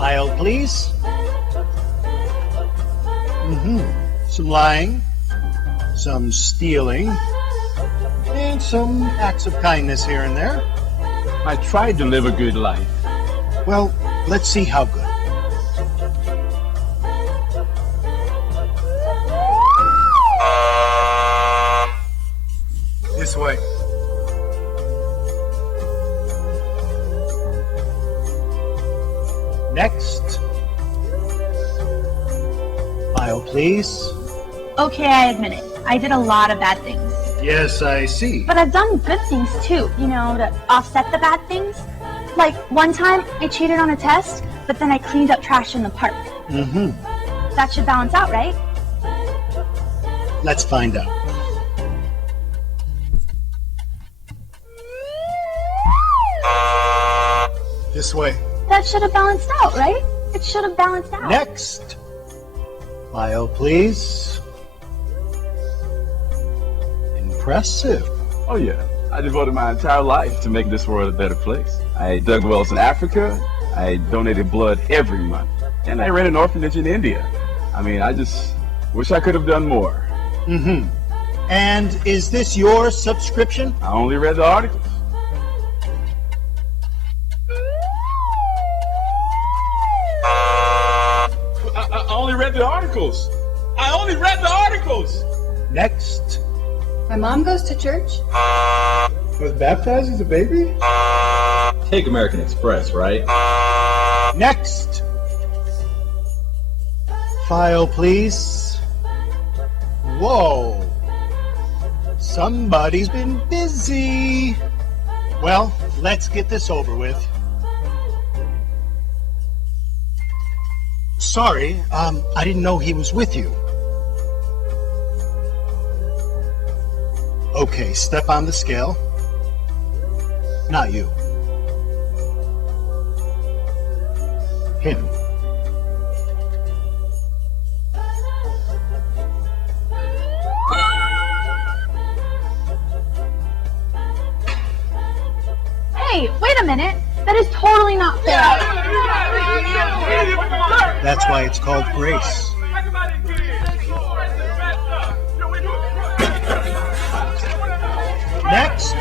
File, please. Some lying, some stealing, and some acts of kindness here and there. I tried to live a good life. Well, let's see how good. This way. Next. File, please. Okay, I admit it. I did a lot of bad things. Yes, I see. But I've done good things too, to offset the bad things. Like, one time I cheated on a test, but then I cleaned up trash in the park. That should balance out, right? Let's find out. This way. That should have balanced out, right? It should have balanced out. Next. File, please. Impressive. Oh yeah, I devoted my entire life to make this world a better place. I dug wells in Africa, I donated blood every month, and I ran an orphanage in India. I just wish I could have done more. And is this your subscription? I only read the articles. I only read the articles. I only read the articles. Next. My mom goes to church. Was baptized as a baby? Take American Express, right? Next. File, please. Whoa. Somebody's been busy. Well, let's get this over with. Sorry, I didn't know he was with you. Okay, step on the scale. Not you. Him. Hey, wait a minute. That is totally not fair. That's why it's called grace. Next.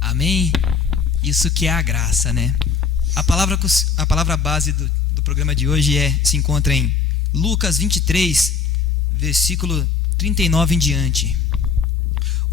Amém? Isso que é a graça, né? A palavra base do programa de hoje se encontra em Lucas 23, versículo 39 em diante.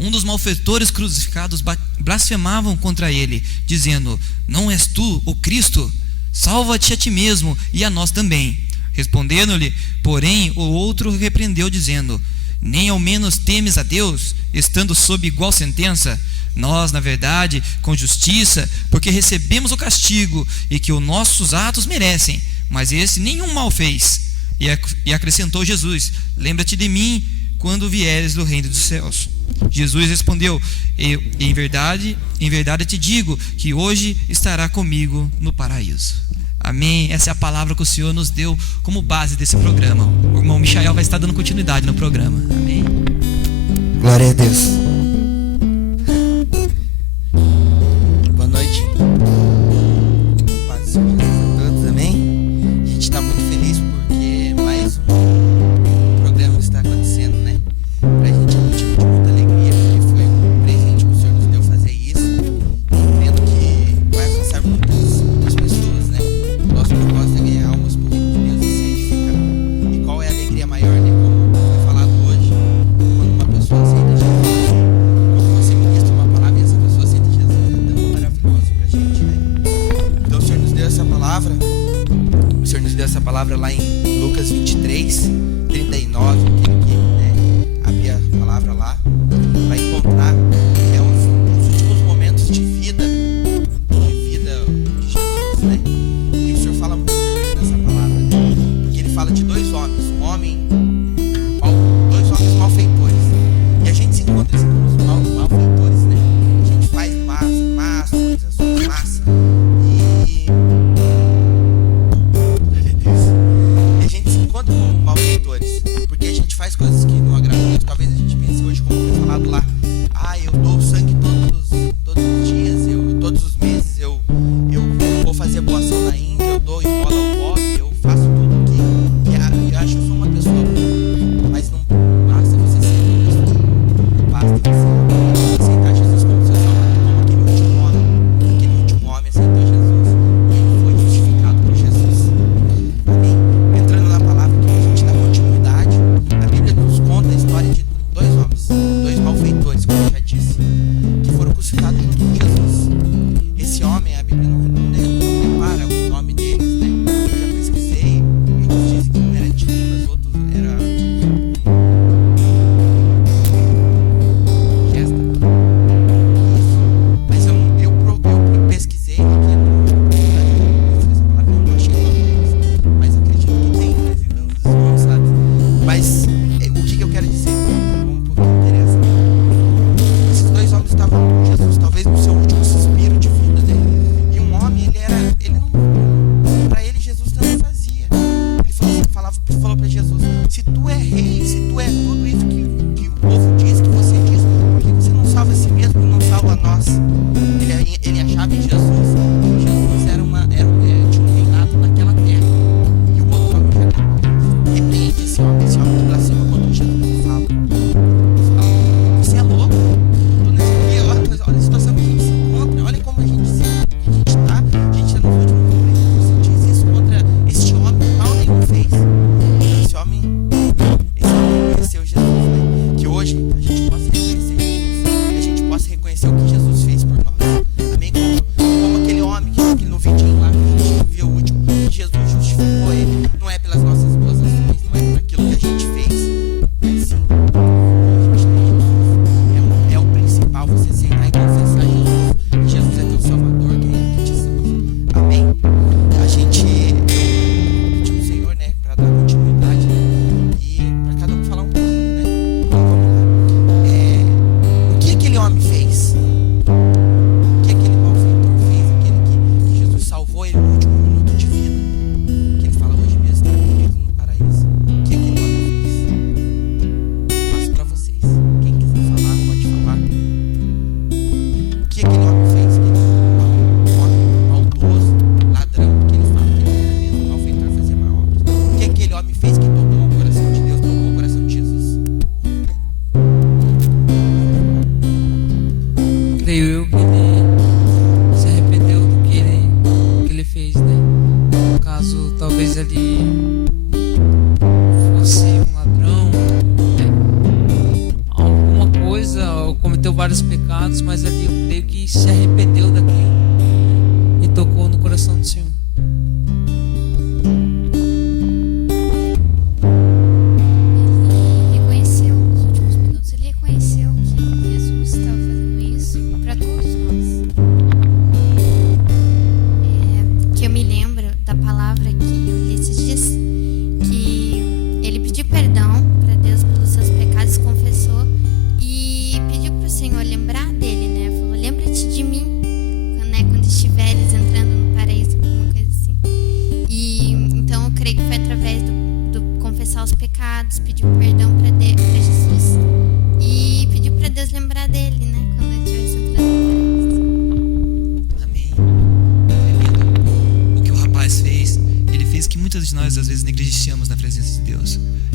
Um dos malfeitores crucificados blasfemavam contra ele, dizendo: Não és tu o Cristo? Salva-te a ti mesmo e a nós também. Respondendo-lhe, porém, o outro repreendeu, dizendo: Nem ao menos temes a Deus, estando sob igual sentença? Nós, na verdade, com justiça, porque recebemos o castigo e que os nossos atos merecem, mas esse nenhum mal fez. E acrescentou Jesus: Lembra-te de mim quando vieres do reino dos céus. Jesus respondeu: em verdade te digo que hoje estará comigo no paraíso. Amém? Essa é a palavra que o Senhor nos deu como base desse programa. O irmão Michael vai estar dando continuidade no programa. Amém? Glória a Deus. Boa noite. Paz do Senhor Jesus a todos, amém? A gente está muito feliz porque mais um programa está acontecendo, né? Pra gente é um motivo de muita alegria, porque foi um presente que o Senhor nos deu fazer isso, vendo que vai alcançar muitas pessoas, né? Nosso propósito é ganhar almas por reino de Deus e se edificar. E qual é a alegria maior, né? Como foi falado hoje, quando uma pessoa aceita Jesus, quando você ministra uma palavra e essa pessoa aceita Jesus, é tão maravilhoso pra gente, né? Então o Senhor nos deu essa palavra, lá em Lucas 23, 39, abrir a palavra lá, vai encontrar os últimos momentos de vida de Jesus, né? E o Senhor fala muito nessa palavra, né? Porque ele fala de dois homens, dois homens malfeitores, e a gente se encontra assim com os malfeitores, né? A gente faz más coisas, massa, e a gente se encontra com malfeitores, porque a gente faz ele fosse um ladrão, alguma coisa, ou cometeu vários pecados, mas ali eu creio que se arrependeu daquilo e tocou no coração do Senhor.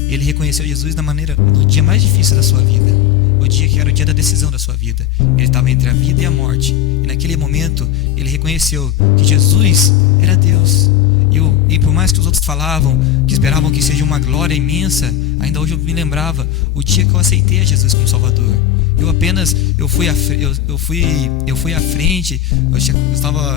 Ele reconheceu Jesus no dia mais difícil da sua vida, o dia que era o dia da decisão da sua vida. Ele estava entre a vida e a morte, e naquele momento ele reconheceu que Jesus era Deus. E por mais que os outros falavam, que esperavam que seja uma glória imensa, ainda hoje eu me lembrava o dia que eu aceitei a Jesus como Salvador. Eu fui à frente.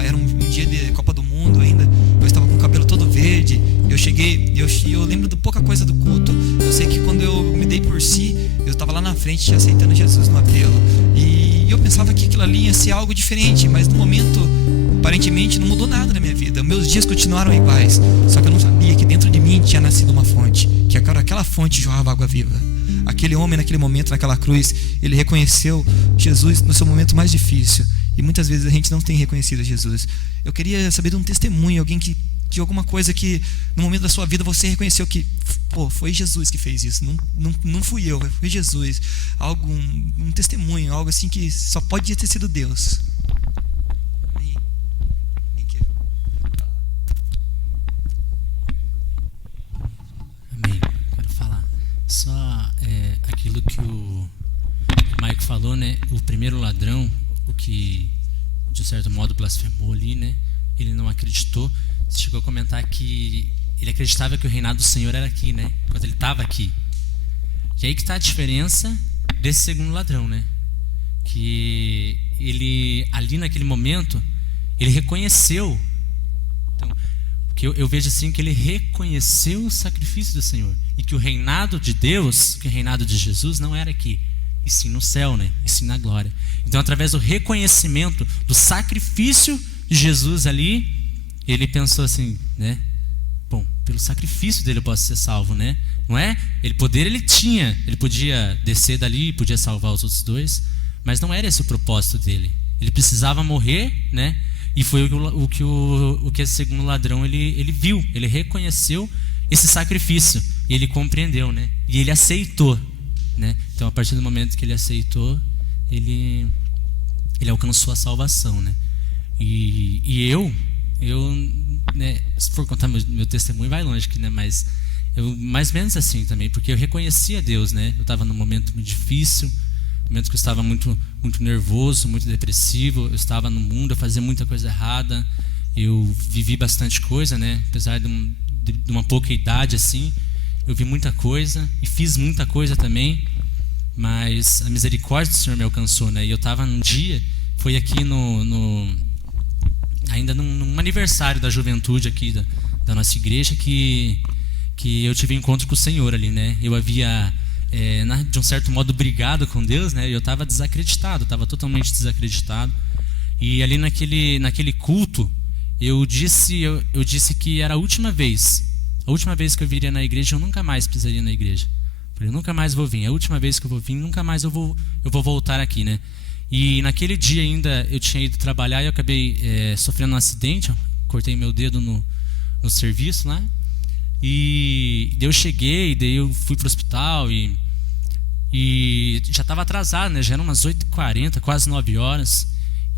Era um dia de Copa do Mundo ainda. Eu estava com o cabelo todo verde. Eu cheguei, eu lembro de pouca coisa do culto. Eu sei que quando eu me dei por si, eu estava lá na frente aceitando Jesus no apelo. E eu pensava que aquilo ali ia ser algo diferente, mas no momento, aparentemente, não mudou nada na minha vida. Meus dias continuaram iguais. Só que eu não sabia que dentro de mim tinha nascido uma fonte, que aquela fonte jorrava água viva. Aquele homem, naquele momento, naquela cruz, ele reconheceu Jesus no seu momento mais difícil. E muitas vezes a gente não tem reconhecido Jesus. Eu queria saber de um testemunho, alguém de alguma coisa que no momento da sua vida você reconheceu que foi Jesus que fez isso, não fui eu, foi Jesus. Um testemunho, algo assim que só pode ter sido Deus. Amém. Quero falar só aquilo que o Mike falou, né? O primeiro ladrão, o que de certo modo blasfemou ali, né? Ele não acreditou. Você chegou a comentar que ele acreditava que o reinado do Senhor era aqui, né? Enquanto ele estava aqui. E aí que está a diferença desse segundo ladrão, né? Que ele, ali naquele momento, ele reconheceu. Então, que eu vejo assim, que ele reconheceu o sacrifício do Senhor. E que o reinado de Deus, que o reinado de Jesus não era aqui, e sim no céu, né? E sim na glória. Então, através do reconhecimento do sacrifício de Jesus ali, ele pensou assim, né? Bom, pelo sacrifício dele eu posso ser salvo, né? Não é? Ele tinha, ele podia descer dali, podia salvar os outros dois, mas não era esse o propósito dele. Ele precisava morrer, né? E foi o que esse segundo ladrão ele viu, ele reconheceu esse sacrifício e ele compreendeu, né? E ele aceitou, né? Então, a partir do momento que ele aceitou, ele alcançou a salvação, né? E eu, né, se for contar meu testemunho, vai longe aqui, né? Mas eu, mais ou menos assim também, porque eu reconhecia Deus, né? Eu estava num momento muito difícil, momentos que eu estava muito, muito nervoso, muito depressivo. Eu estava no mundo, eu fazia muita coisa errada. Eu vivi bastante coisa, né? Apesar de uma pouca idade, assim, eu vi muita coisa e fiz muita coisa também. Mas a misericórdia do Senhor me alcançou, né? E eu estava num dia, foi aqui ainda num aniversário da juventude aqui da nossa igreja, que eu tive encontro com o Senhor ali, né? Eu havia, de um certo modo, brigado com Deus, né? Eu estava desacreditado, estava totalmente desacreditado. E ali naquele culto, eu disse que era a última vez que eu viria na igreja, eu nunca mais pisaria na igreja. Eu nunca mais vou vir, é a última vez que eu vou vir, nunca mais eu vou voltar aqui, né? E naquele dia ainda eu tinha ido trabalhar e eu acabei sofrendo um acidente, cortei meu dedo no serviço lá. E daí eu cheguei, daí eu fui pro hospital e já estava atrasado, né? Já eram umas 8h40, quase 9 horas.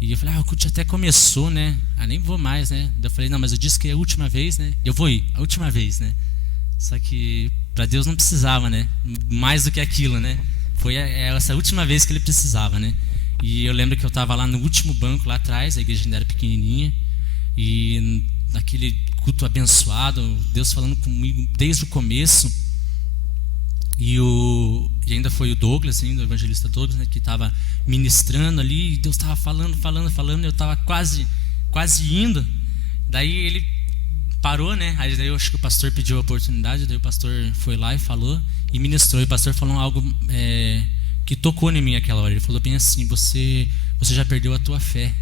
E eu falei, o culto até começou, né? Nem vou mais, né? Daí eu falei, não, mas eu disse que é a última vez, né? Eu vou ir, a última vez, né? Só que para Deus não precisava, né? Mais do que aquilo, né? Foi essa última vez que ele precisava, né? E eu lembro que eu estava lá no último banco, lá atrás, a igreja ainda era pequenininha. E naquele culto abençoado, Deus falando comigo desde o começo. E ainda foi o Douglas, o evangelista Douglas, né, que estava ministrando ali, e Deus estava falando, eu estava quase indo. Daí ele parou, né? Aí daí eu acho que o pastor pediu a oportunidade, daí o pastor foi lá e falou e ministrou. E o pastor falou algo que tocou em mim aquela hora. Ele falou bem assim: você já perdeu a tua fé.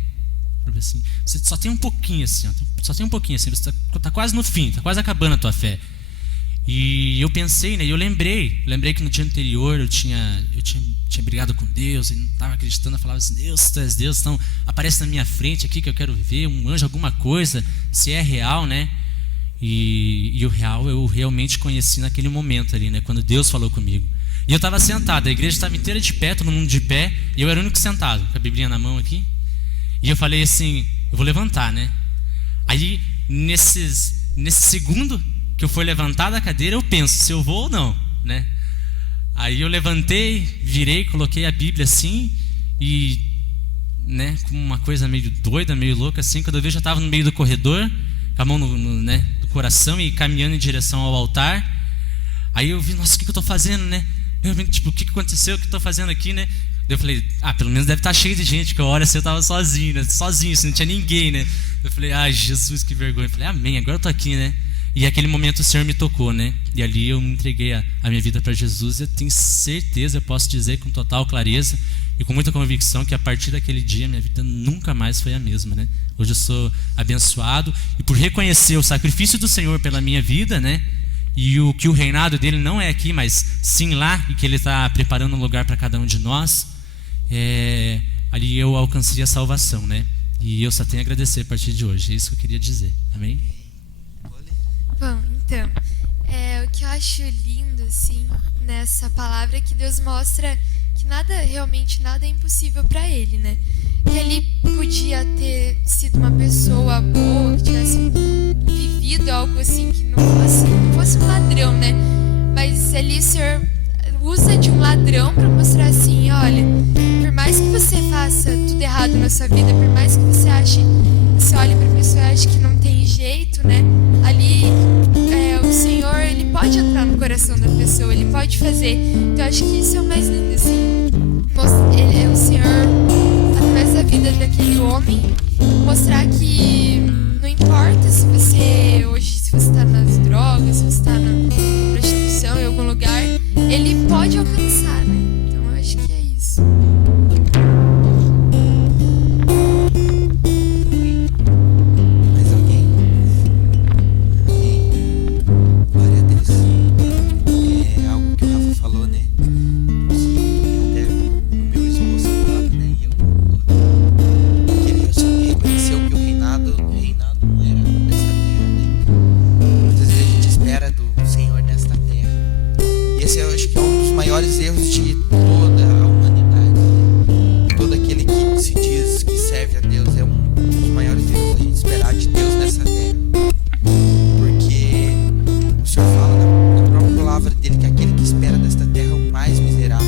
Assim, você só tem um pouquinho assim, você está quase no fim, está quase acabando a tua fé. E eu pensei, né? E eu lembrei que no dia anterior eu tinha brigado com Deus e não estava acreditando. Eu falava assim: Deus, tu és Deus, então aparece na minha frente aqui que eu quero ver um anjo, alguma coisa, se é real, né? E o real eu realmente conheci naquele momento ali, né? Quando Deus falou comigo. E eu estava sentado, a igreja estava inteira de pé, todo mundo de pé, e eu era o único sentado, com a Biblinha na mão aqui. E eu falei assim: eu vou levantar, né? Aí nesse segundo que eu fui levantar da cadeira, eu penso se eu vou ou não, né? Aí eu levantei, virei, coloquei a Bíblia assim e, né, com uma coisa meio doida, meio louca assim, quando eu vi, eu já estava no meio do corredor, com a mão no coração e caminhando em direção ao altar. Aí eu vi: nossa, o que eu estou fazendo, né? Eu, tipo, o que aconteceu, o que eu estou fazendo aqui, né? Eu falei: pelo menos deve estar cheio de gente, que a hora assim eu estava sozinho, né? Sozinho, assim, não tinha ninguém, né? Eu falei: Jesus, que vergonha. Eu falei: amém, agora eu estou aqui, né? E naquele momento o Senhor me tocou, né? E ali eu me entreguei a minha vida para Jesus. E eu tenho certeza, eu posso dizer com total clareza e com muita convicção, que a partir daquele dia minha vida nunca mais foi a mesma, né? Hoje eu sou abençoado, e por reconhecer o sacrifício do Senhor pela minha vida, né? E que o reinado dele não é aqui, mas sim lá, e que ele está preparando um lugar para cada um de nós, ali eu alcancei a salvação, né? E eu só tenho a agradecer a partir de hoje. É isso que eu queria dizer. Amém? Bom, então, o que eu acho lindo, assim, nessa palavra é que Deus mostra que realmente nada é impossível para Ele, né? Que Ele podia ter sido uma pessoa boa, que tivesse vivido algo assim, que não fosse um ladrão, né? Mas ali o Senhor usa de um ladrão para mostrar assim: olha, por mais que você faça tudo errado na sua vida, por mais que você olhe para a pessoa e ache que não tem jeito, né? Ali o Senhor, Ele pode entrar no coração da pessoa, Ele pode fazer. Então eu acho que isso é o mais lindo, assim. O Senhor, através da vida daquele homem, mostrar que não importa se você está nas drogas, se você está na prostituição, em algum lugar, Ele pode alcançar, né? Então eu acho que é isso. Mais alguém? Amém. Glória a Deus. É algo que o Rafa falou, né? Que até no meu esposo falava, né? E que ele reconheceu que o reinado não era dessa terra, né? Muitas vezes a gente espera do Senhor nesta terra. E esse eu acho que é um dos maiores erros de toda a humanidade. Todo aquele que se diz que serve a Deus é um dos maiores erros, a gente esperar de Deus nessa terra. Porque o Senhor fala na própria palavra dele que aquele que espera desta terra é o mais miserável.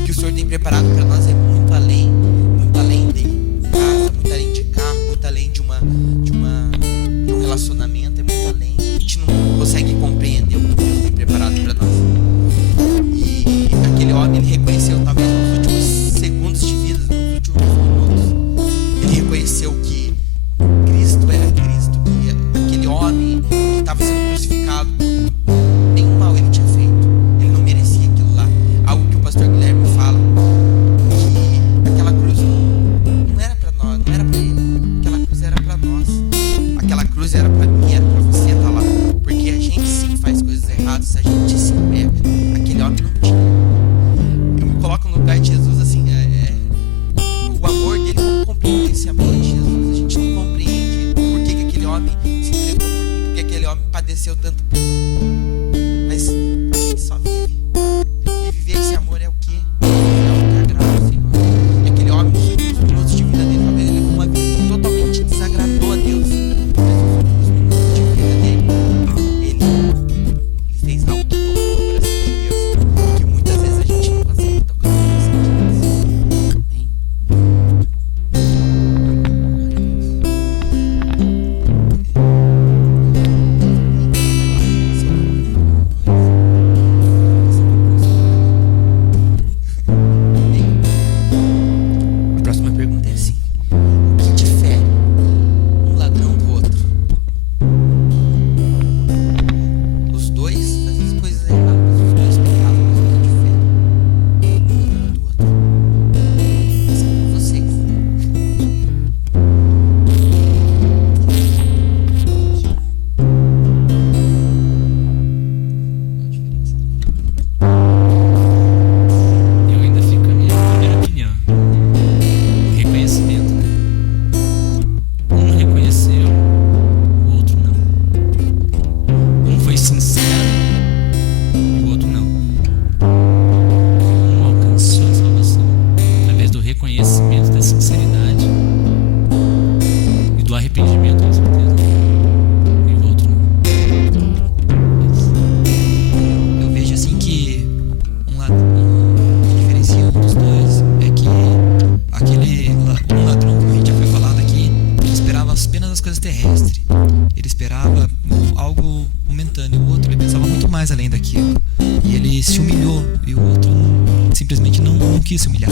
O que o Senhor tem preparado para nós é muito além de casa, muito além de carro, muito além de um relacionamento, é muito além. A gente não consegue compreender o que Deus tem preparado para nós. E aquele homem, ele reconheceu, talvez nos últimos segundos de vida, nos últimos minutos, ele reconheceu que Cristo era Cristo, que aquele homem que estava sendo crucificado, nenhum mal ele tinha feito, ele não merecia aquilo lá. Algo que o pastor Guilherme fala, que aquela cruz não era para nós, não era para ele, aquela cruz era para nós, aquela cruz era para mim, era para você estar lá, porque a gente sim faz coisas erradas, a gente sim pega. Aquele homem não tinha. Eu me coloco no lugar de Jesus, assim, o amor dele, como compreender esse amor de Jesus? A gente não compreende por que aquele homem se entregou por mim, porque aquele homem padeceu tanto por mim. Mas a gente só vive. E viver esse amor é o quê? É o que agrada ao Senhor. E aquele homem, nos últimos minutos de vida dele, talvez ele levou uma vida que totalmente desagradou a Deus. Mas nos últimos minutos de vida dele, ele fez algo que tocou o coração de Deus, e que muitas vezes a gente não consegue tocar o coração de Deus. Amém. esperava apenas as coisas terrestres. Ele esperava algo momentâneo. O outro, ele pensava muito mais além daquilo. E ele se humilhou. E o outro simplesmente não quis se humilhar.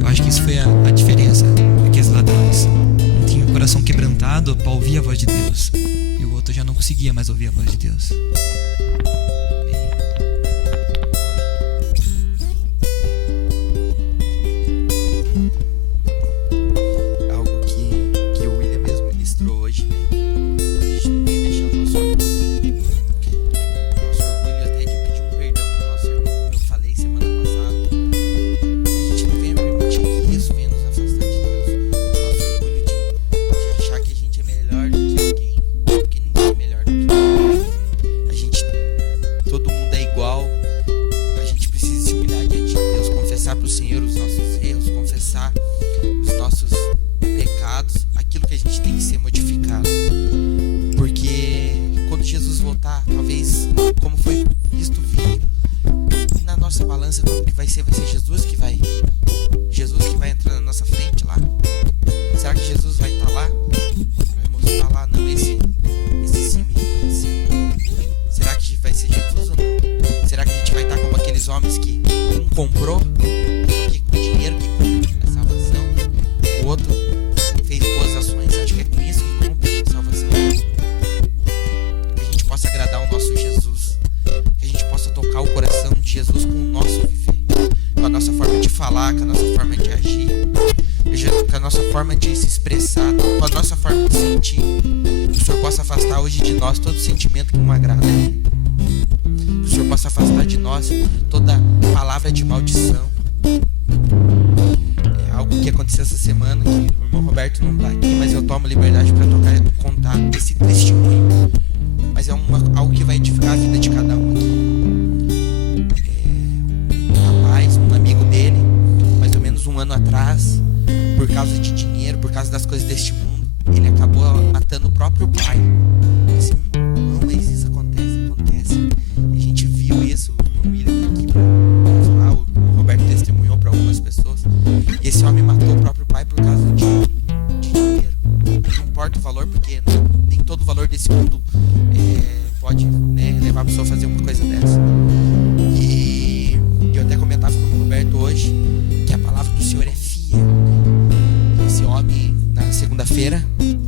Eu acho que isso foi a diferença daqueles ladrões. Um tinha o coração quebrantado para ouvir a voz de Deus. E o outro já não conseguia mais ouvir a voz de Deus.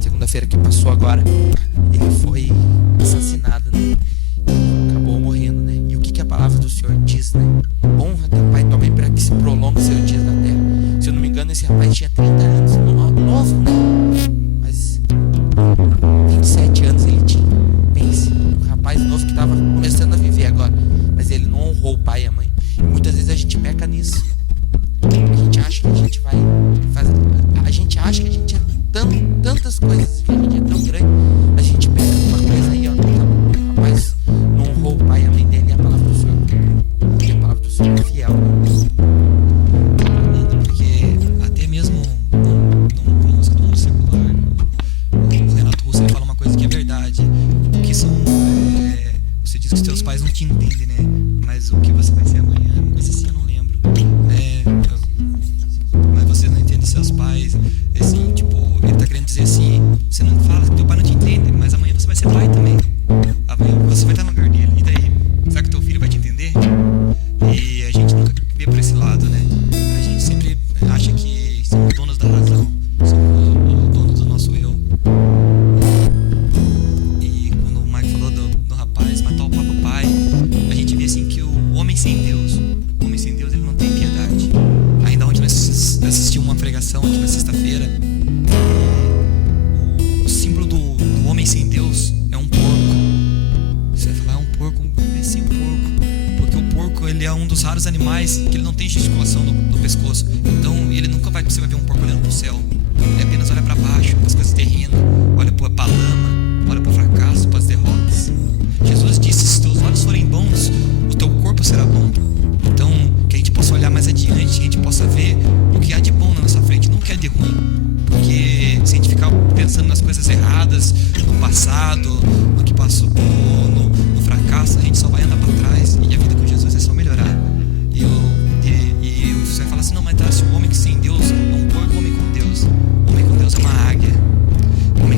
Segunda-feira que passou agora, ele foi assassinado, né? Acabou morrendo, né? E o que a palavra do Senhor diz, né? Honra teu pai e tua mãe para que se prolongue seus dias na terra. Se eu não me engano, esse rapaz tinha 30 anos, novo, né? Mas 27 anos ele tinha. Pense, um rapaz novo que estava começando a viver agora, mas ele não honrou o pai e a mãe. E muitas vezes a gente peca nisso. A gente acha que a gente vai fazer, a gente acha que a gente é tantas coisas, que a gente é tão grande, a gente pega uma coisa aí, ó, o rapaz não honrou o pai e a mãe dele, e a palavra do Senhor, e a palavra do Senhor é fiel. Porque até mesmo no mundo secular, o Renato Russo ele fala uma coisa que é verdade, que são, você diz que os teus pais não te entendem, né, mas o que você vai ser amanhã, uma coisa assim, eu não lembro, mas você não entende seus pais, assim, tipo, ele tá querendo dizer assim, você não fala que teu pai não te entende, mas amanhã você vai ser pai também, amanhã você vai estar no lugar dele, e daí, será que teu filho vai te entender? E a gente nunca vê por esse lado, né, a gente sempre acha que somos donos da razão, somos donos do nosso eu. E quando o Mike falou do rapaz matar o próprio pai, a gente vê assim que o homem sem Deus, ele não tem piedade. Ainda ontem nós assistimos uma pregação aqui na sexta-feira. O símbolo do homem sem Deus é um porco. Você vai falar, é um porco? É sim, um porco. Porque o porco, ele é um dos raros animais que ele não tem gesticulação no pescoço. Então, você vai ver um porco olhando pro céu. Ele apenas olha para baixo, para as coisas terrenas, olha para a lama, olha para o fracasso, para as derrotas. Jesus disse, se teus olhos forem bons, o teu corpo será bom. Então, que a gente possa olhar mais adiante, que a gente possa ver o que há de bom na nossa frente, não o que há de ruim. Porque se a gente ficar pensando nas coisas erradas, no passado, no que passou, no fracasso, a gente só vai andar para trás. E a vida com Jesus é só melhorar. E você vai falar assim, não, mas tá, se o homem que sem Deus é um porco, o homem com Deus é uma águia. O homem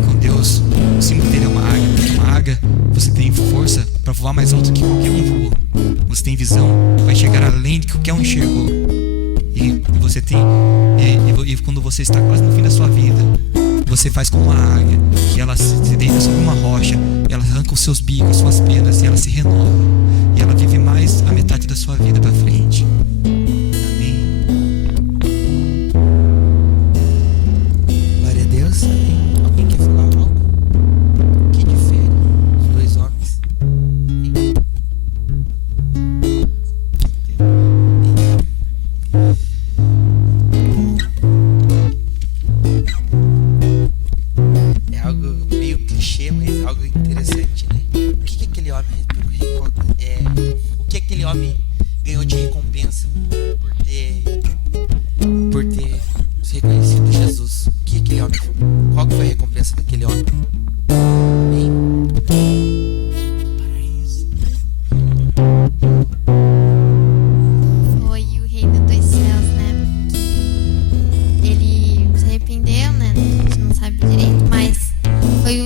símbolo dele é uma águia, porque uma águia você tem força para voar mais alto que qualquer um voa. Você tem visão, vai chegar além do que qualquer um enxergou. E você tem e quando você está quase no fim da sua vida, você faz como uma águia, que ela se deita sobre uma rocha, ela arranca os seus bicos, suas penas, e ela se renova. E ela vive mais a metade da sua vida para frente. Amém. Glória a Deus. Amém. Alguém quer falar algo? O que difere os dois homens? É algo meio clichê, mas algo interessante, né? O que aquele homem ganhou de recompensa por ter reconhecido Jesus? O que aquele homem, qual que foi a recompensa daquele homem? Amém? Foi o reino dos céus, né? Ele se arrependeu, né? A gente não sabe direito, mas foi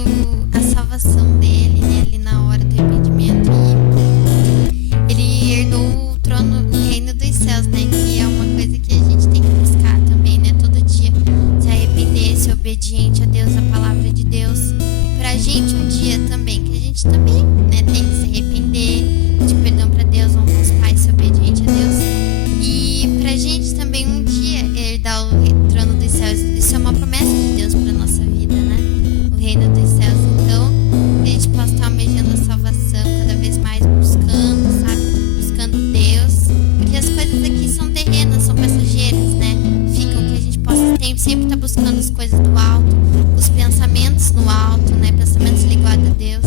a salvação dele, né? Ali na hora do arrependimento. E ele herdou o trono, o reino dos céus, né? Que é uma coisa que a gente tem que buscar também, né? Todo dia se arrepender, ser obediente a Deus, a palavra de Deus. Pra gente um dia também, que a gente também, né? Tem que se arrepender, pedir perdão pra Deus, honrar os pais, ser obediente a Deus. E pra gente também um dia herdar o trono dos céus. Isso é uma promessa de Deus pra nossa vida, né? O reino dos céus. Então, que a gente possa estar almejando a salvação cada vez mais, buscando, sabe? Buscando Deus. Porque as coisas aqui são terrenas, são passageiras, né? Ficam que a gente possa sempre estar buscando as coisas do alto, os pensamentos no alto, né? Pensamentos ligados a Deus.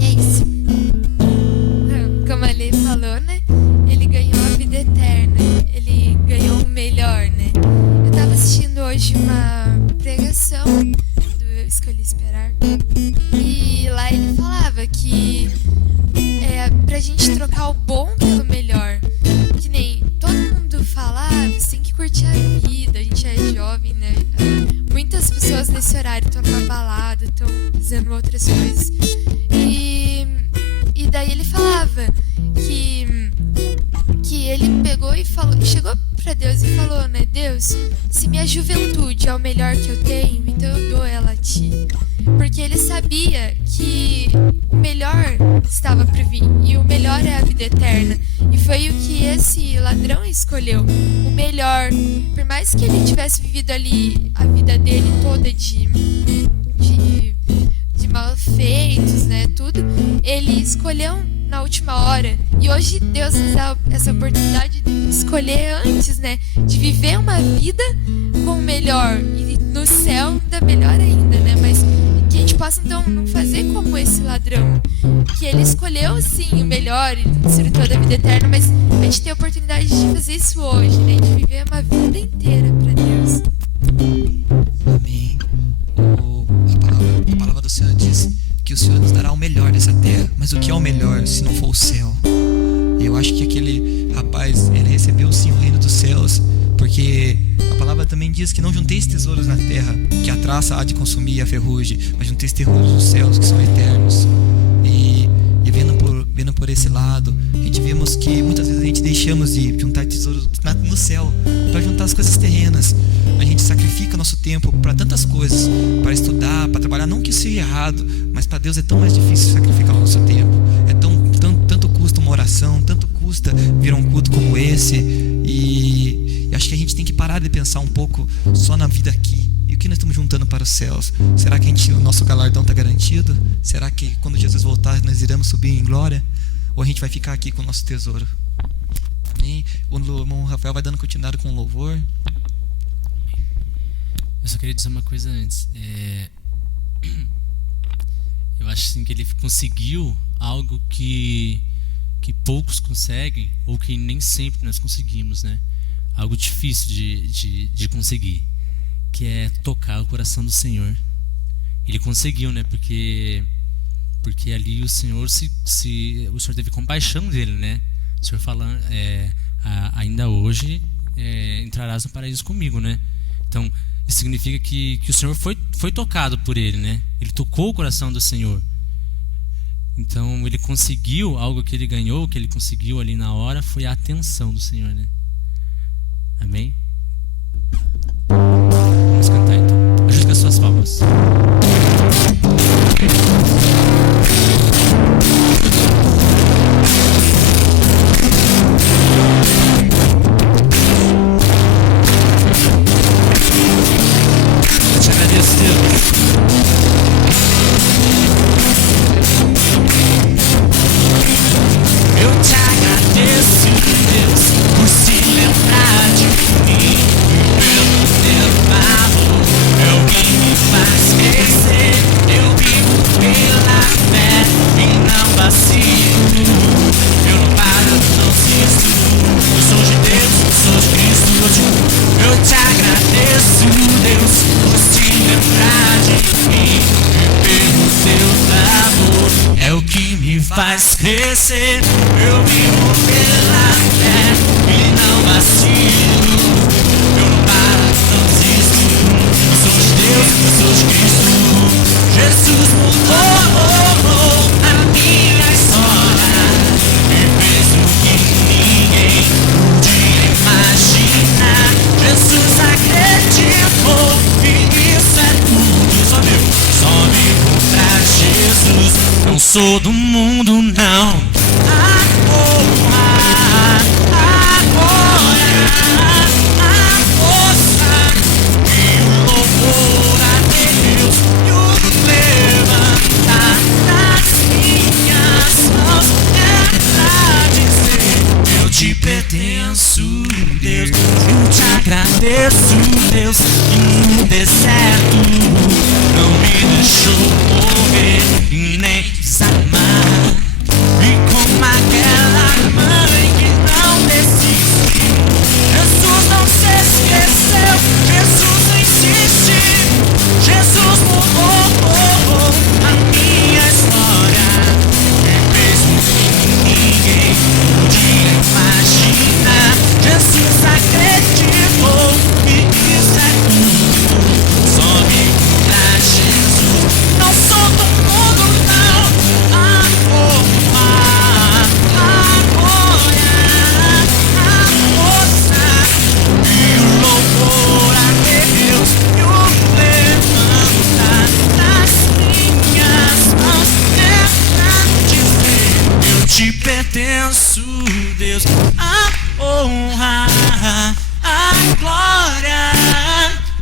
E é isso. Como a Lei falou, né? Ele ganhou a vida eterna. Ele ganhou o melhor, né? Eu tava assistindo hoje uma pregação do Eu Escolhi Esperar. E lá ele falava que pra gente trocar o bom pelo melhor. Que nem todo mundo fala, você tem que curtir a vida, a gente é jovem, né? Muitas pessoas nesse horário estão numa balada, estão fazendo outras coisas. E daí ele falava que ele pegou e falou, chegou pra Deus e falou, né? Deus, se minha juventude é o melhor que eu tenho, então eu dou ela a ti. Porque ele sabia que o melhor estava por vir, e o melhor é a vida eterna. E foi o que esse ladrão escolheu, o melhor. Por mais que ele tivesse vivido ali a vida dele toda de malfeitos, né, tudo, ele escolheu na última hora. E hoje Deus nos dá essa oportunidade de escolher antes, né, de viver uma vida com o melhor, e no céu ainda melhor ainda, né, mas que a gente possa então não fazer como esse ladrão, que ele escolheu sim o melhor, ele desfrutou da vida eterna, mas a gente tem a oportunidade de fazer isso hoje, né, de viver uma vida inteira para Deus. Amém. A palavra do Senhor diz que o Senhor nos dará o melhor dessa terra. Mas o que é o melhor se não for o céu? Eu acho que aquele rapaz, ele recebeu sim o reino dos céus, porque a palavra também diz que não junteis tesouros na terra, que a traça há de consumir a ferrugem, mas junteis tesouros nos céus, que são eternos. E vendo por esse lado, a gente vemos que muitas vezes a gente deixamos de juntar tesouros no céu para juntar as coisas terrenas. A gente sacrifica nosso tempo para tantas coisas, para estudar, para trabalhar, não que isso seja errado, mas para Deus é tão mais difícil sacrificar o nosso tempo. Tanto custa uma oração, tanto custa vir a um culto como esse, e acho que a gente tem que parar de pensar um pouco só na vida aqui. E o que nós estamos juntando para os céus? Será que o nosso galardão está garantido? Será que quando Jesus voltar nós iremos subir em glória? Ou a gente vai ficar aqui com o nosso tesouro? Amém? O irmão Rafael vai dando continuidade com o louvor. Eu só queria dizer uma coisa antes. Eu acho assim, que ele conseguiu algo que poucos conseguem, ou que nem sempre nós conseguimos, né? Algo difícil de conseguir, que é tocar o coração do Senhor. Ele conseguiu, né? Porque ali o Senhor o Senhor teve compaixão dele, né? O Senhor falando, ainda hoje entrarás no paraíso comigo, né? Então isso significa que o Senhor foi tocado por ele, né? Ele tocou o coração do Senhor. Então ele conseguiu algo que ele ganhou, que ele conseguiu ali na hora, foi a atenção do Senhor, né? Amém? Vamos cantar então. Ajude com as suas palmas. Eu te agradeço, Deus. Eu te agradeço, Deus, por se lembrar de mim. Pelo teu amor é o que me faz crescer. Eu vivo pela fé e não vacilo. Eu não paro, não desisto. Eu sou de Deus, eu sou de Cristo. Eu te agradeço, Deus, por se lembrar de mim. Pelo teu amor é o que me faz crescer. Eu vivo pela fé e não vacilo. Eu não paro, não desisto. Eu sou de Deus, eu sou de Cristo. Jesus mudou a minha história e fez o que ninguém podia imaginar. Jesus acreditou e isso é tudo. Só vivo pra Jesus. Não sou do mundo, não. Pertenço, Deus, eu te agradeço, Deus, que no deserto não me deixou morrer e nem desamar. E como aquela mãe que não desistiu, Jesus não se esqueceu, Jesus insiste, Jesus mudou a minha história e fez o que ninguém podia imaginar. Jesus acreditou e isso é tudo. Só vivo pra Jesus. Não sou do mundo, não. A glória, a força e o louvor a Deus e o levantar das minhas mãos é pra dizer: eu te pertenço, Deus. A honra, a glória,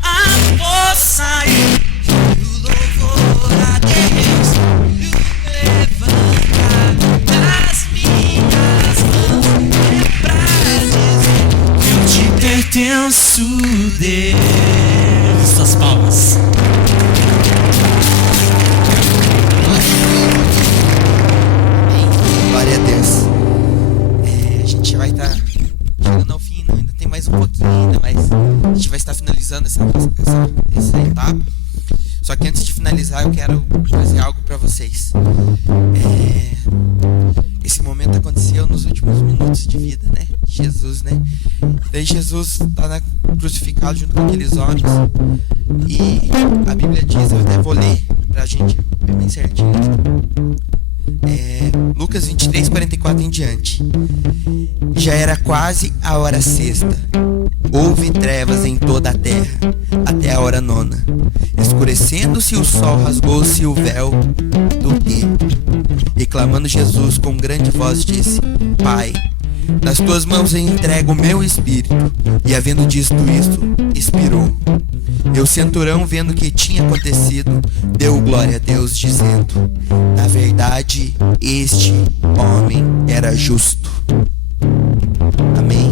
a força e o louvor a Deus e o levantar das minhas mãos é pra dizer que eu te pertenço, Deus. Suas palmas. Glória a Deus. A gente vai estar chegando ao fim, né? Ainda tem mais um pouquinho ainda, mas a gente vai estar finalizando essa etapa. Só que antes de finalizar, eu quero fazer algo para vocês. Esse momento aconteceu nos últimos minutos de vida, né? Jesus, né? Daí Jesus está crucificado junto com aqueles homens. E a Bíblia diz, eu até vou ler pra gente ver bem certinho. Lucas 23, 44 em diante. Já era quase a hora sexta. Houve trevas em toda a terra, até a hora nona. Escurecendo-se o sol, rasgou-se o véu do templo. E clamando Jesus com grande voz disse: Pai, nas tuas mãos eu entrego o meu espírito. E havendo dito isto, expirou. E o centurião, vendo o que tinha acontecido, deu glória a Deus, dizendo: na verdade, este homem era justo. Amém.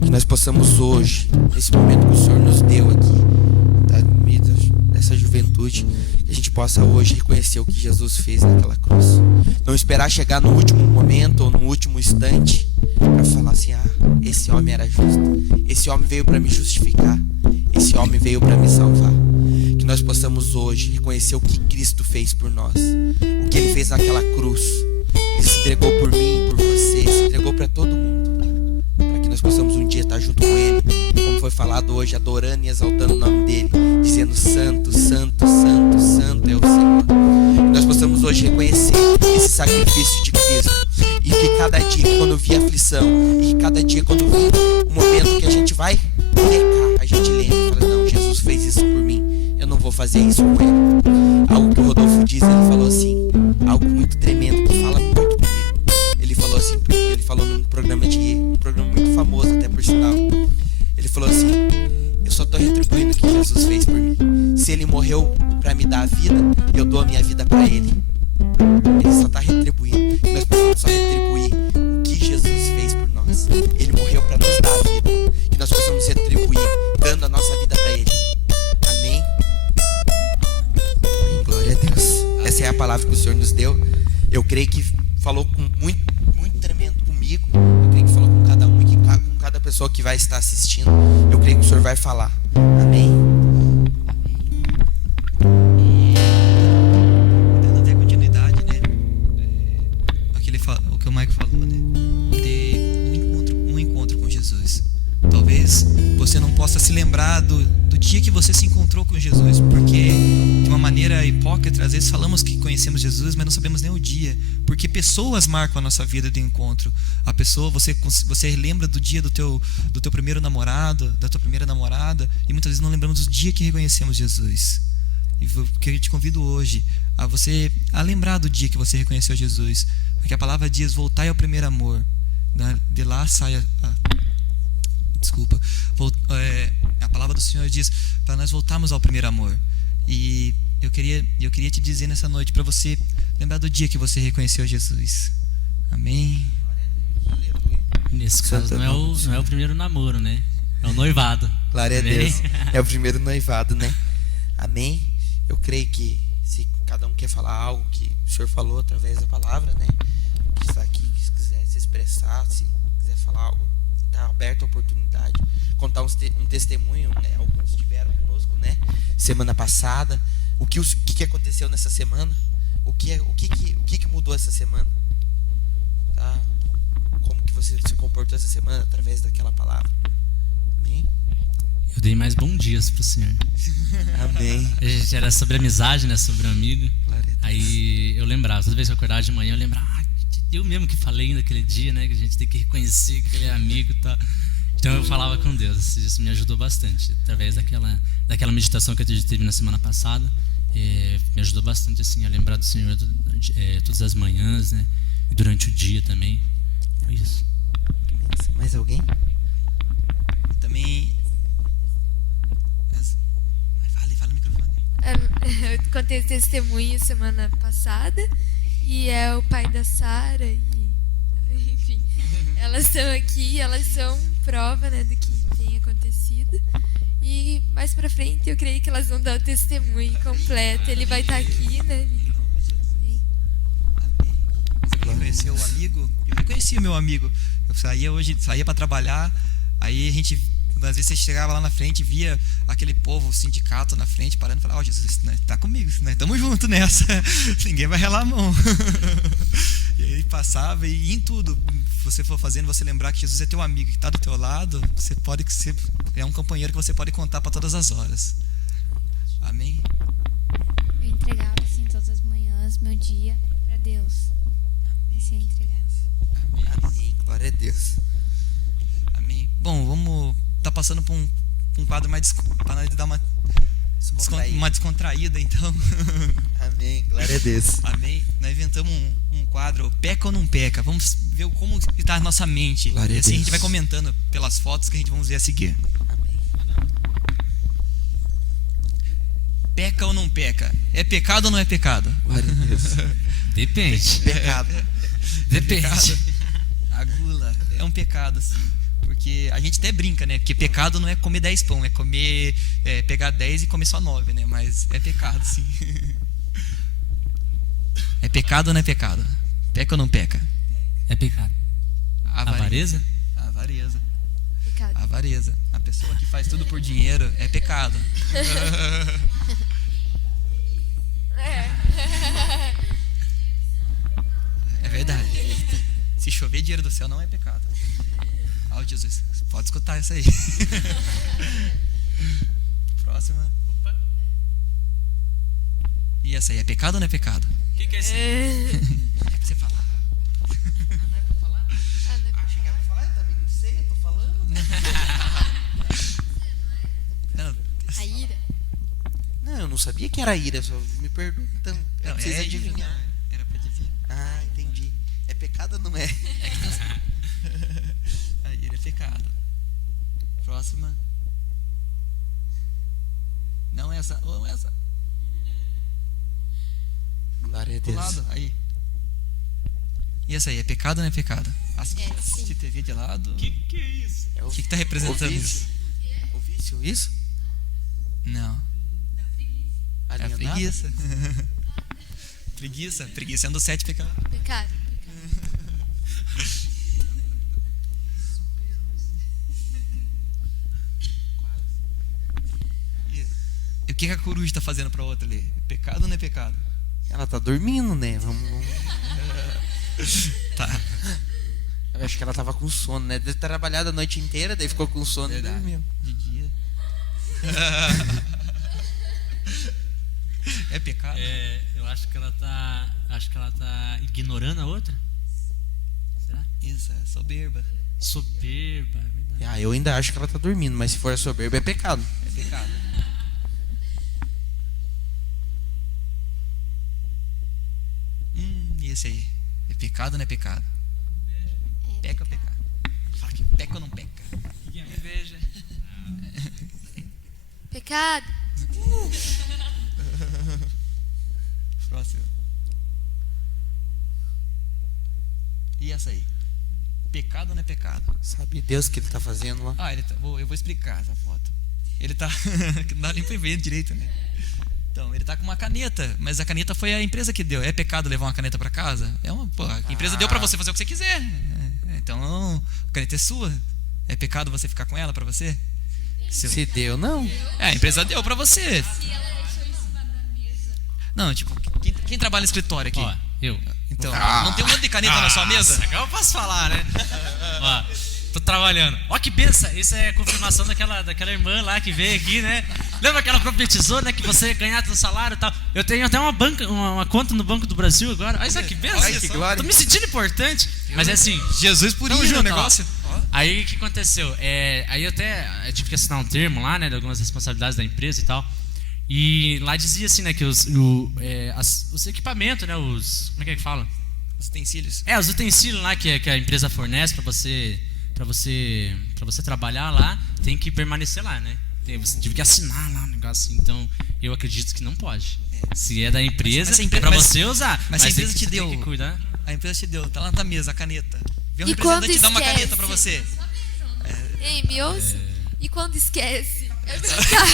Que nós possamos hoje, nesse momento que o Senhor nos deu aqui, no meio dessa juventude, que a gente possa hoje reconhecer o que Jesus fez naquela cruz. Não esperar chegar no último momento ou no último instante para falar assim: esse homem era justo, esse homem veio para me justificar, esse homem veio para me salvar. Que nós possamos hoje reconhecer o que Cristo fez por nós, o que Ele fez naquela cruz. Ele se entregou por mim, por você, se entregou para todo mundo, para que nós possamos um dia estar junto com Ele, como foi falado hoje, adorando e exaltando o nome dEle, dizendo santo, santo, santo, santo é o Senhor. Que nós possamos hoje reconhecer esse sacrifício de Cristo, e que cada dia quando vir aflição, e cada dia quando vir um momento que a gente vai pecar, a gente lembra e fala, não, Jesus fez isso por mim, eu não vou fazer isso com Ele. Algo que o Rodolfo diz, ele falou assim, algo muito tremendo, que fala muito comigo. Ele falou assim, porque ele falou num programa muito famoso, até por sinal. Ele falou assim, eu só tô retribuindo o que Jesus fez por mim. Se Ele morreu pra me dar a vida, eu dou a minha vida pra Ele. Ele só tá retribuindo. Nós precisamos só retribuir o que Jesus fez por nós. Ele morreu pra nos dar a vida, que nós possamos retribuir, dando a nossa vida pra Ele. Amém? Amém, glória a Deus. Essa é a palavra que o Senhor nos deu. Eu creio que falou com muito tremendo comigo. Eu creio que falou com cada um e com cada pessoa que vai estar assistindo. Eu creio que o Senhor vai falar. Amém? Dando até continuidade, né? O que o Mike falou, né? Ter um encontro com Jesus. Talvez você não possa se lembrar do dia que você se encontrou com Jesus, porque de uma maneira hipócrita, às vezes falamos que conhecemos Jesus, mas não sabemos nem o dia, porque pessoas marcam a nossa vida de encontro. A pessoa, você lembra do dia do teu primeiro namorado, da tua primeira namorada, e muitas vezes não lembramos do dia que reconhecemos Jesus. E que eu te convido hoje a lembrar do dia que você reconheceu Jesus, porque a palavra diz: voltai ao primeiro amor. De lá sai a palavra do Senhor diz para nós voltarmos ao primeiro amor. E eu queria te dizer nessa noite para você lembrar do dia que você reconheceu Jesus. Amém? Nesse caso não é o primeiro namoro, né? É o noivado. Glória a Deus. É o primeiro noivado, né? Amém? Eu creio que se cada um quer falar algo que o Senhor falou através da palavra, né? Que está aqui, se quiser se expressar, se quiser falar algo, está aberta a oportunidade. Contar um testemunho, né? Alguns tiveram conosco, né? Semana passada. O que aconteceu nessa semana? O que mudou essa semana? Tá? Como que você se comportou essa semana através daquela palavra? Amém? Eu dei mais bom dias pro Senhor. Amém. A gente era sobre amizade, né? Sobre um amigo. Aí eu lembrava, toda vez que eu acordava de manhã, eu lembrava, eu mesmo que falei naquele dia, né? Que a gente tem que reconhecer que ele é amigo e tal. Então eu falava com Deus, isso me ajudou bastante. Através daquela meditação que a gente teve na semana passada, me ajudou bastante assim, a lembrar do Senhor todas as manhãs, né? E durante o dia também. É isso. Mais alguém? Também. Fala no microfone. Eu contei esse testemunho semana passada, e é o pai da Sara, e enfim, elas estão aqui, elas são prova, né, do que tem acontecido. E mais pra frente eu creio que elas vão dar o testemunho completo. Ele vai estar aqui, né? Você reconheceu o amigo? Eu reconheci o meu amigo. Eu saía para trabalhar, aí a gente, às vezes você chegava lá na frente, via aquele povo, o sindicato na frente, parando e falava: Jesus, né, tá comigo, né, tamo junto nessa, ninguém vai relar a mão. E aí passava, e em tudo você for fazendo, você lembrar que Jesus é teu amigo, que está do teu lado, é um companheiro que você pode contar para todas as horas. Amém? Eu entregava assim todas as manhãs, meu dia, para Deus. Assim eu entregava. Amém, glória a Deus. Amém. Bom, vamos tá passando por um quadro mais para dar uma descontraída, então. Amém, glória a Deus. Amém. Nós inventamos um quadro, peca ou não peca. Vamos ver como está a nossa mente. Glória e assim a gente vai comentando pelas fotos que a gente vamos ver a seguir. Amém. Peca ou não peca? É pecado ou não é pecado? Glória a Deus. Depende. Pecado. Depende. Pecado. A gula é um pecado, assim. Porque a gente até brinca, né? Porque pecado não é comer 10 pão, é pegar 10 e comer só 9, né? Mas é pecado, sim. É pecado ou não é pecado? Peca ou não peca? É pecado. Avareza? Avareza. Pecado. Avareza. A pessoa que faz tudo por dinheiro é pecado. É verdade. Se chover dinheiro do céu não é pecado. Ó, Jesus, pode escutar isso aí. Próxima. E essa aí, é pecado ou não é pecado? O que é esse? É pra você falar. Não é pra falar? Achei que era pra falar, eu também não sei, eu tô falando. Não, A ira? Não, eu não sabia que era ira, só me perdoa. Então, não, vocês é adivinhar. Era pra adivinhar. Ah, entendi. É pecado ou não é? A ira é pecado. Próxima. Não essa, ou essa. Glória a Pro Deus. lado, aí. E essa aí, é pecado ou não é pecado? Assistir TV de lado. Que é isso? É O que tá representando isso? O vício, isso? Não. É a Alienado? preguiça. Preguiça é um dos 7 pecados. Pecado. E o que a coruja tá fazendo pra outra ali? Pecado ou não é pecado? Ela tá dormindo, né? Vamos... Tá. Eu acho que ela tava com sono, né? Deve ter trabalhado a noite inteira, daí ficou com sono e dormiu. De dia. É pecado? Eu acho que ela tá ignorando a outra. Será? Isso, é soberba. Soberba, é verdade. Ah, eu ainda acho que ela tá dormindo, mas se for soberba é pecado. É pecado. E esse aí? É pecado ou não é pecado? Peca ou pecado? Fala que peca ou não peca? Inveja. Pecado. Próximo. E essa aí? Pecado ou não é pecado? Sabe Deus o que ele tá fazendo lá? Ah, eu vou explicar essa foto. Ele tá. Que não dá nem pra ver direito, né? Então, ele tá com uma caneta, mas a caneta foi a empresa que deu. É pecado levar uma caneta pra casa? É uma. Pô, a empresa deu pra você fazer o que você quiser. Então, a caneta é sua. É pecado você ficar com ela pra você? Se deu, não. A empresa deu pra você. Não, tipo, quem trabalha no escritório aqui? Ó, eu. Então, não tem um monte de caneta na sua mesa? Agora eu posso falar, né? Ó, tô trabalhando. Ó, que benção. Isso é confirmação daquela irmã lá que veio aqui, né? Lembra que ela profetizou, né? Que você ia ganhar no salário e tal. Eu tenho até uma conta no Banco do Brasil agora. Olha isso que benção. Ai, que glória. Tô me sentindo importante. Mas é assim. Jesus purinho o negócio. Aí o que aconteceu? Aí eu tive que assinar um termo lá, né? De algumas responsabilidades da empresa e tal. E lá dizia assim, né? Que os equipamentos, né? Como é que fala? Os utensílios. Os utensílios lá que a empresa fornece pra você trabalhar lá, tem que permanecer lá, né? Você tive que assinar lá um negócio assim, então eu acredito que não pode. Se é da empresa, é pra você usar. Mas a empresa te deu. Tem que cuidar. A empresa te deu, tá lá na mesa a caneta. Vem um E quando representante dar uma esquece? caneta pra você. Ei, me ouça? E quando esquece? É pecado.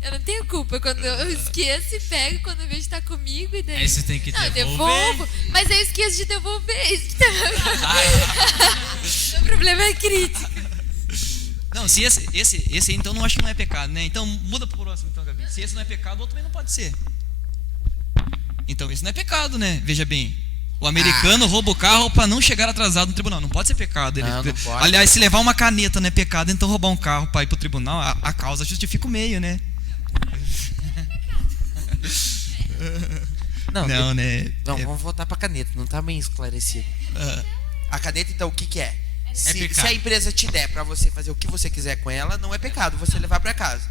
Eu não tenho culpa quando eu esqueço e pego quando eu vejo que tá comigo e daí. Aí você tem que Não, eu devolver. devolvo, mas eu esqueço de devolver. Meu problema é crítico. Não, se esse então não acho que não é pecado, né? Então muda pro próximo, então, Gabi. Se esse não é pecado, o outro também não pode ser. Então esse não é pecado, né? Veja bem. O americano rouba o carro para não chegar atrasado no tribunal. Não pode ser pecado. Não pode. Aliás, se levar uma caneta não é pecado, então roubar um carro para ir pro tribunal, a causa justifica o meio, né? Não, né? Não, vamos voltar pra caneta, não tá bem esclarecido. A caneta, então, o que é? Se a empresa te der pra você fazer o que você quiser com ela, não é pecado você levar pra casa.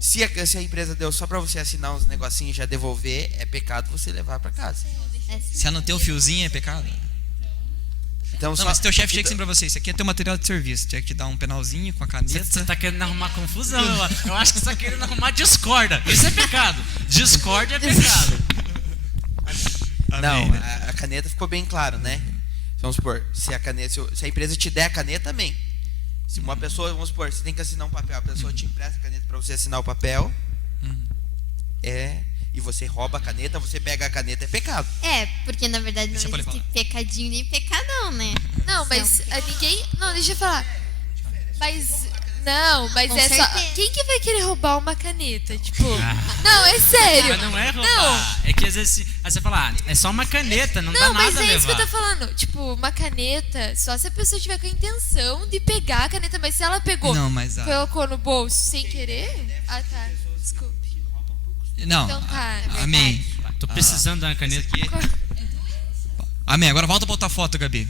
Se a empresa deu só pra você assinar uns negocinhos e já devolver, é pecado você levar pra casa. Se ela não tem um fiozinho, é pecado? Então, Não, mas se teu chefe chega assim pra você, isso aqui é teu material de serviço, tinha que te dar um penalzinho com a caneta. Você tá querendo arrumar confusão. Eu acho que você tá querendo arrumar discórdia. Isso é pecado. Discórdia é pecado. Não, a caneta ficou bem claro, né? Vamos supor, se a empresa te der a caneta, amém. Se uma pessoa, vamos supor, você tem que assinar um papel, a pessoa te empresta a caneta para você assinar o papel, e você rouba a caneta, você pega a caneta, é pecado. Porque na verdade não existe pecadinho nem pecadão, né? Não, mas ninguém. Não, deixa eu falar. Mas Não, mas Com é só. certeza. Quem que vai querer roubar uma caneta? Tipo. Não, é sério. Mas não é roubar. Não. É que às vezes aí você fala, é só uma caneta, não dá Não, nada mas a é levar. isso que eu tô falando. Tipo, uma caneta, só se a pessoa tiver com a intenção de pegar a caneta, mas se ela pegou, Não, mas colocou no bolso sem querer. Ah, tá. Desculpe. Não, Então tá. amém. Tô precisando de uma caneta. Amém. Agora volta pra outra foto, Gabi.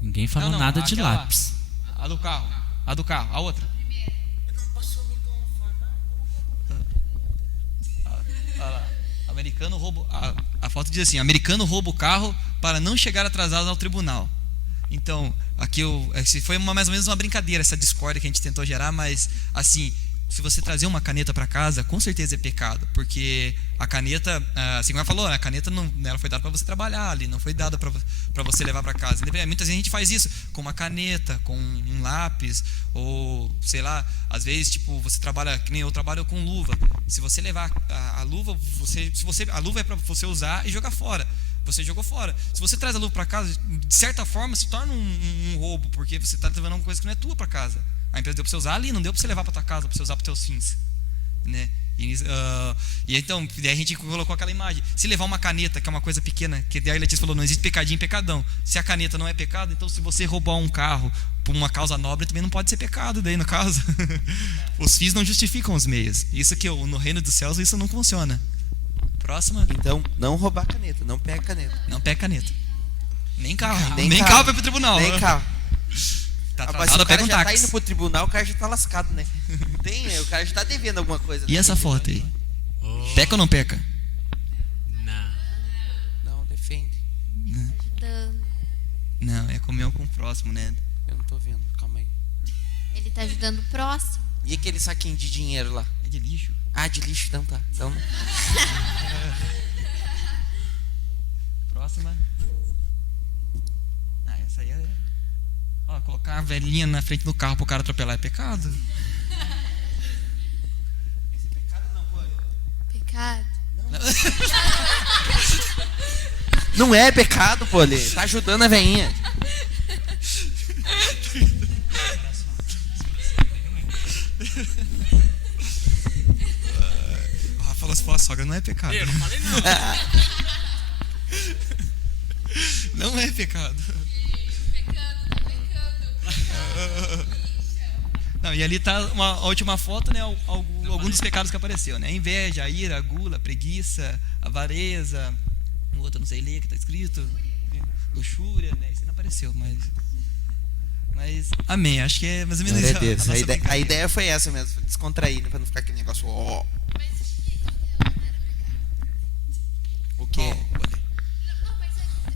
Ninguém falou Não, nada de aquela lá. lápis. A do carro. A do carro. A outra. Olha lá. Americano rouba. A foto diz assim: americano rouba o carro para não chegar atrasado ao tribunal. Então, aqui esse foi mais ou menos uma brincadeira, essa discórdia que a gente tentou gerar, mas assim, se você trazer uma caneta para casa, com certeza é pecado, porque a caneta, assim como ela falou, a caneta não, ela foi dada para você trabalhar ali, não foi dada para você levar para casa. Muitas vezes a gente faz isso com uma caneta, com um lápis, ou sei lá, às vezes tipo você trabalha, que nem eu trabalho com luva. Se você levar a luva, a luva é para você usar e jogar fora. Você jogou fora. Se você traz a luva para casa, de certa forma se torna um roubo, porque você está levando uma coisa que não é tua para casa. A empresa deu para você usar ali, não deu para você levar para tua casa, para você usar para os teus fins, né? E então, daí a gente colocou aquela imagem. Se levar uma caneta, que é uma coisa pequena, que daí a Letícia falou, não existe pecadinho e pecadão. Se a caneta não é pecado, então se você roubar um carro por uma causa nobre, também não pode ser pecado daí no caso. Os fins não justificam os meios. Isso que no reino dos céus isso não funciona. Próxima. Então, não roubar caneta, não pega caneta. Não pega caneta. Nem carro. Nem Nem carro. carro vai pro tribunal. Nem carro. Tá Mas atrasado, se o cara pega um já tá táxi. indo pro tribunal, o cara já tá lascado, né? O cara já tá devendo alguma coisa. E né? essa foto aí? Peca ou não peca? Não, defende. Não, é comer com o próximo, né? Eu não tô vendo, calma aí. Ele tá ajudando o próximo. E aquele saquinho de dinheiro lá? É de lixo. Ah, de lixo, então tá. Então... Próxima. Essa aí é... Ó, colocar a velhinha na frente do carro pro cara atropelar é pecado? Pecado. Não é pecado, pô, Lê. Tá ajudando a veinha. O Rafa falou assim, pô, a sogra não é pecado. Eu não falei não. Não é pecado. Não, e ali tá a última foto, né? Algum dos pecados que apareceu, né? A inveja, a ira, a gula, a preguiça, a avareza, o outro não sei ler que tá escrito, luxúria, né? Isso não apareceu, mas amém, acho que é mais ou menos isso. A ideia foi essa mesmo, descontrair, né, pra não ficar aquele negócio. Oh. O quê?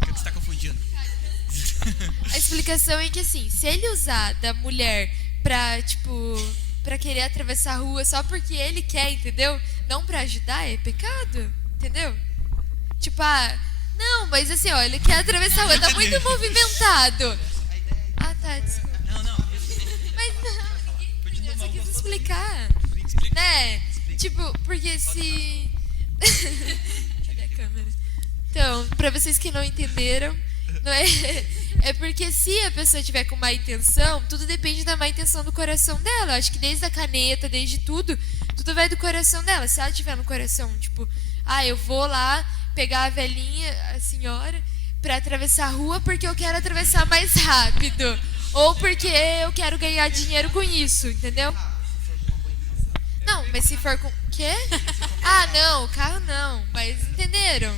O que você tá confundindo? A explicação é que assim, se ele usar da mulher pra, tipo, pra querer atravessar a rua só porque ele quer, entendeu? Não pra ajudar, é pecado, entendeu? Tipo, não, mas assim, ó, ele quer atravessar a rua, tá muito movimentado. Ah, tá, desculpa. Não. Mas não, eu só quis explicar. Né? Tipo, porque se... Cadê a câmera? Então, pra vocês que não entenderam, não é porque se a pessoa tiver com má intenção, tudo depende da má intenção do coração dela. Eu acho que desde a caneta, desde tudo vai do coração dela. Se ela tiver no coração, tipo, eu vou lá pegar a velhinha, a senhora, pra atravessar a rua porque eu quero atravessar mais rápido. Ou porque eu quero ganhar dinheiro com isso, entendeu? Não, mas se for com... Quê? Não, carro não. Mas entenderam?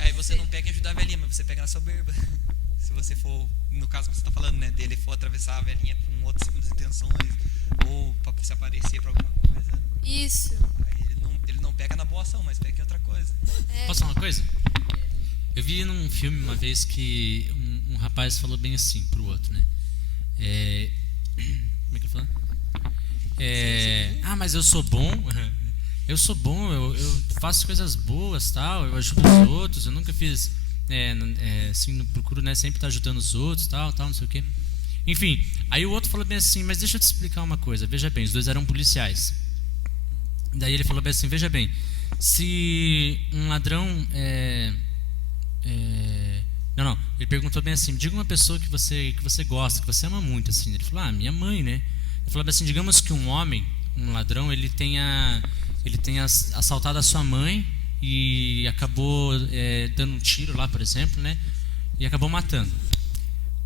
Aí você não pega e ajudar a velhinha, mas você pega na soberba. Se você for, no caso que você tá falando, né, dele for atravessar a velhinha com outras segundas intenções, ou pra se aparecer pra alguma coisa. Isso. Aí ele não pega na boa ação, mas pega em outra coisa. Posso falar uma coisa? Eu vi num filme uma vez que um rapaz falou bem assim pro outro, né? Como é que ele falou? Mas eu sou bom. Eu sou bom, eu faço coisas boas, tal, eu ajudo os outros, eu nunca fiz, assim, não procuro, né, sempre estar ajudando os outros, tal, não sei o quê. Enfim, aí o outro falou bem assim, mas deixa eu te explicar uma coisa, veja bem, os dois eram policiais. Daí ele falou bem assim, veja bem, se um ladrão ele perguntou bem assim, diga uma pessoa que você gosta, que você ama muito, assim. Ele falou, minha mãe, né? Ele falou assim, digamos que um homem, um ladrão, ele tenha assaltado a sua mãe e acabou dando um tiro lá, por exemplo, né? E acabou matando.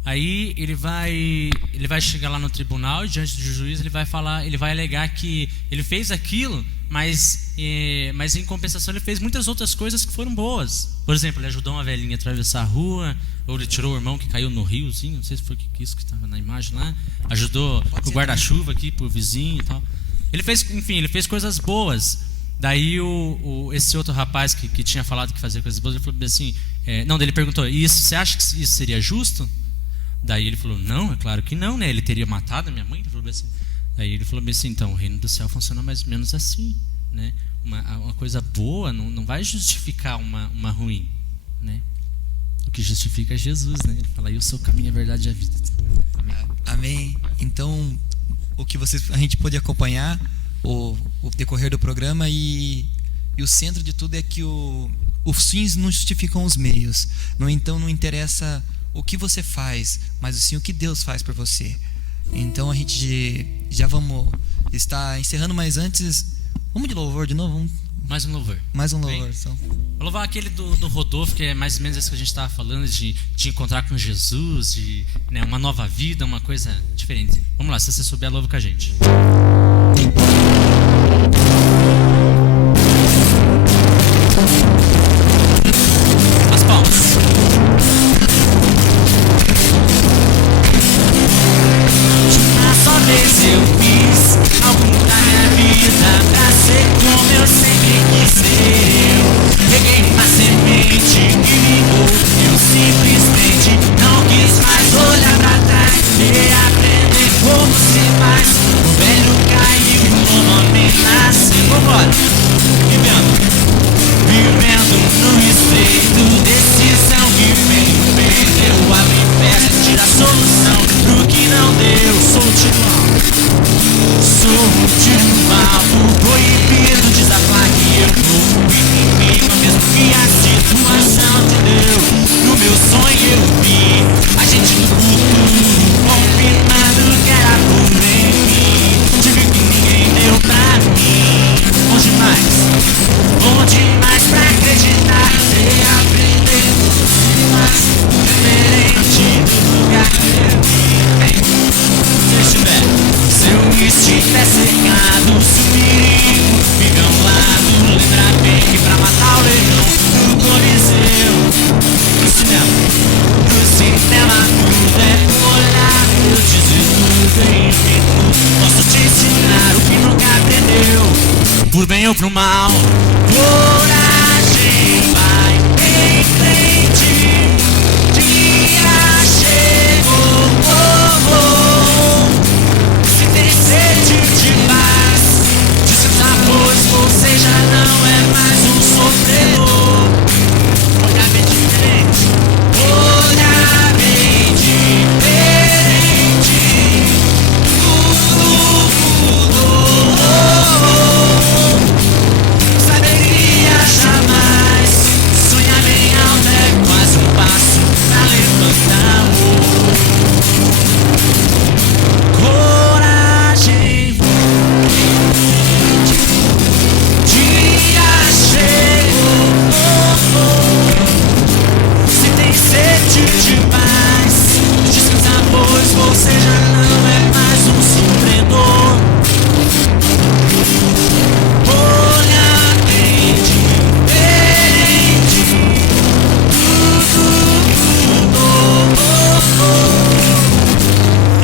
Aí ele vai chegar lá no tribunal e diante do juiz ele vai alegar que ele fez aquilo, mas em compensação ele fez muitas outras coisas que foram boas. Por exemplo, ele ajudou uma velhinha a atravessar a rua, ou ele tirou o irmão que caiu no riozinho, não sei se foi isso que estava na imagem lá, ajudou com o guarda-chuva aqui pro vizinho e tal. Ele fez coisas boas. Daí esse outro rapaz que tinha falado que fazia coisas boas, ele falou assim, ele perguntou, você acha que isso seria justo? Daí ele falou, não, é claro que não, né? Ele teria matado a minha mãe. Ele falou assim. Daí ele falou assim, então, o reino do céu funciona mais ou menos assim, né? Uma coisa boa não vai justificar uma ruim, né? O que justifica é Jesus, né? Ele fala, eu sou o caminho, a verdade e a vida. Amém. Então, a gente pôde acompanhar o decorrer do programa e o centro de tudo é que os fins não justificam os meios. Então não interessa o que você faz, mas sim o que Deus faz por você. Então a gente já vamos estar encerrando, mas antes vamos de louvor de novo? Mais um louvor. Então. Vou louvar aquele do Rodolfo, que é mais ou menos isso que a gente estava falando, de encontrar com Jesus, de uma nova vida, uma coisa diferente. Vamos lá, se você souber, louva com a gente. As palmas. Só vez eu fiz algo da minha vida pra ser como eu sempre quis ser. Peguei uma semente que vingou, eu simplesmente não quis mais olhar pra trás e aprender como se faz. O velho caiu, o nome nasce. Vambora, vivendo no estreito, decisão que perdeu a inferno, tira a solução pro que não deu. Sou o tipo alvo proibido, diz a placa e eu vou inimigo, mesmo que a situação te deu. No meu sonho eu vi a gente no futuro, confirmando que era por mim. Tive que ninguém deu pra mim. Bom demais pra acreditar e aprender mais diferente do lugar que eu vim. Se eu estiver secado, se o perigo fica ao lado, lembra bem que pra matar o leão do Coliseu, no cinema tudo é olhar, eu dizer tudo em mim. Posso te ensinar o que nunca aprendeu, por bem ou pro mal. Coragem, vai em frente, dia chegou, se tem sede de paz, descansar, pois você já não é mais um sofredor. Olha bem diferente, olha bem diferente, tudo mudou. Saberia jamais, sonhar bem alto é quase um passo pra levantar o coragem. Dia chegou, se tem sede de paz, descansar, pois você já não é mais um sofredor. Olha bem diferente, tudo mudou.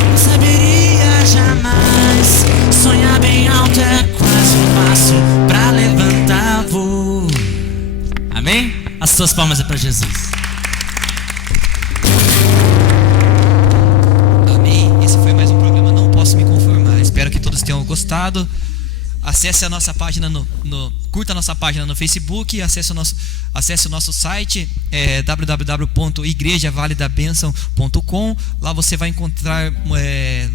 Não saberia jamais, sonhar bem alto é quase um passo pra levantar voo. Amém? As suas palmas é para Jesus. Amém. Esse foi mais um programa Não Posso Me Conformar. Espero que todos tenham gostado. Acesse a nossa página curta a nossa página no Facebook, acesse o nosso site www.igrejavaledabenção.com. Lá você vai encontrar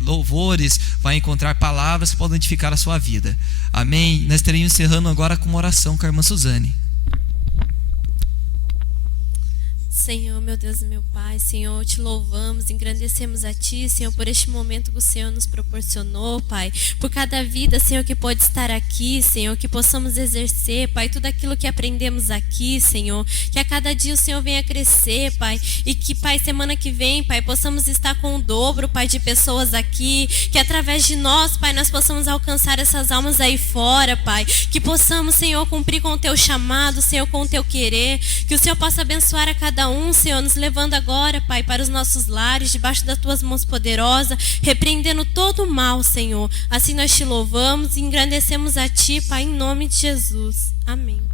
louvores, vai encontrar palavras que podem edificar a sua vida. Amém. Nós estaremos encerrando agora com uma oração com a irmã Suzane. Senhor, meu Deus e meu Pai, Senhor, te louvamos, engrandecemos a Ti, Senhor, por este momento que o Senhor nos proporcionou, Pai, por cada vida, Senhor, que pode estar aqui, Senhor, que possamos exercer, Pai, tudo aquilo que aprendemos aqui, Senhor, que a cada dia o Senhor venha crescer, Pai, e que, Pai, semana que vem, Pai, possamos estar com o dobro, Pai, de pessoas aqui, que através de nós, Pai, nós possamos alcançar essas almas aí fora, Pai, que possamos, Senhor, cumprir com o Teu chamado, Senhor, com o Teu querer, que o Senhor possa abençoar a cada um, Senhor, nos levando agora, Pai, para os nossos lares, debaixo das Tuas mãos poderosas, repreendendo todo o mal, Senhor. Assim nós te louvamos e engrandecemos a Ti, Pai, em nome de Jesus. Amém.